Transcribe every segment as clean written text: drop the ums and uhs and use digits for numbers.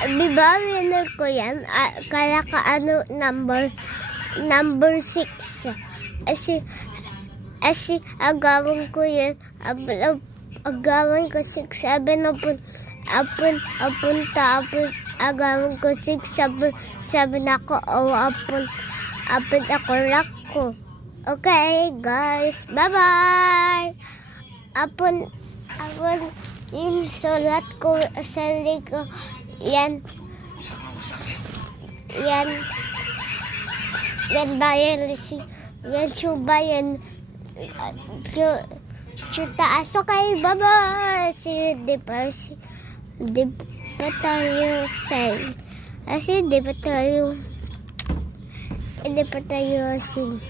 Di ba, winner ko yan? Kaya ka ano, number 6. Kasi agawin ko yan. Agawin ko 6, 7, apunta, agawin ko 6, 7 ako, apun ako, rak ko. Okay, guys. Bye-bye! Apun, yung sulat ko sa ko. Yan ba yan? Yan suba yan. Taas. Okay, bye-bye. Di pa tayo say. Kasi di pa tayo sing.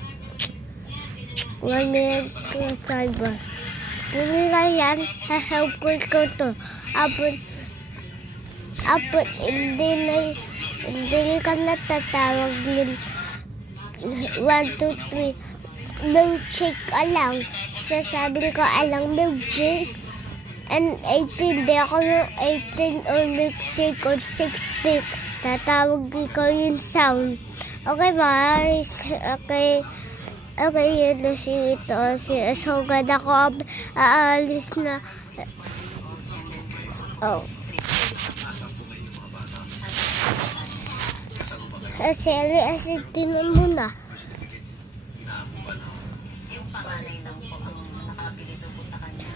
1 minute subscriber. Pumila yan. Help ko to. Apon, hindi ka natatawag yun. 1, 2, 3. Milkshake ka lang. Sasabi ko alang milkshake. And 18, di ako 18 or milkshake or 60. Tatawag ko yung sound. Okay, guys. Okay, yun na si ito. So, ganda ko. Aalis na. Oh. Kasi tinan mo na. Yung panganay lang po ang nakapilito po sa kanya.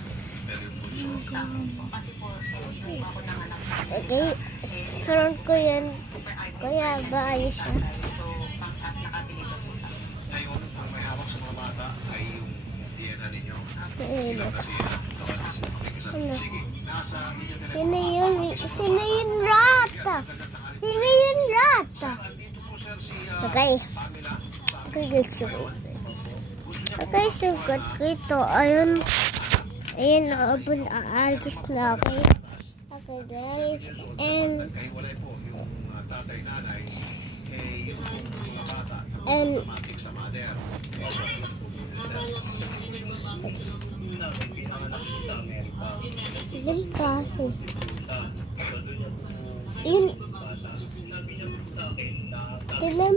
Kasi po, since po ako nanganak sa kanya. Okay, front ko yan. Kaya ba ayos na? So, nakapilito po sa kanya. Ngayon, ang may hawak sa mga bata ay yung DNA ninyo. Ano? Sige, nasa Sino yun rata? Sino yun rata? Okay. Okay, sugat ko ito. Ayun, naabon, aalis na. Okay. Okay, guys. And yun kasi. Yun. Tinan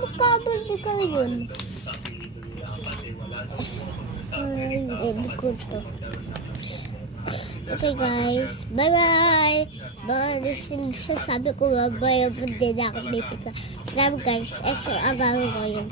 mo kabel di ka yun. Ay, hindi ko to. Okay guys, bye-bye. Baka sabi ko bye-bye. Hindi na ako may pita. Sabi guys, agawin ko yun.